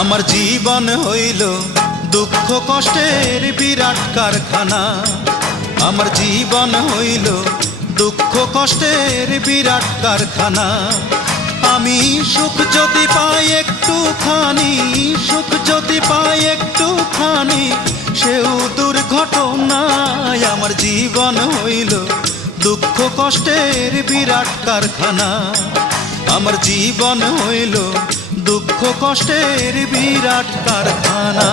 আমার জীবন হইল দুঃখ কষ্টের বিরাট কারখানা। আমার জীবন হইল দুঃখ কষ্টের বিরাট কারখানা। আমি সুখ যদি পাই একটুখানি, সুখ যদি পাই একটুখানি, সেও দুর্ঘটনায়। আমার জীবন হইল দুঃখ কষ্টের বিরাট কারখানা। আমার জীবন হইল দুঃখ কষ্টের বিরাট কারখানা।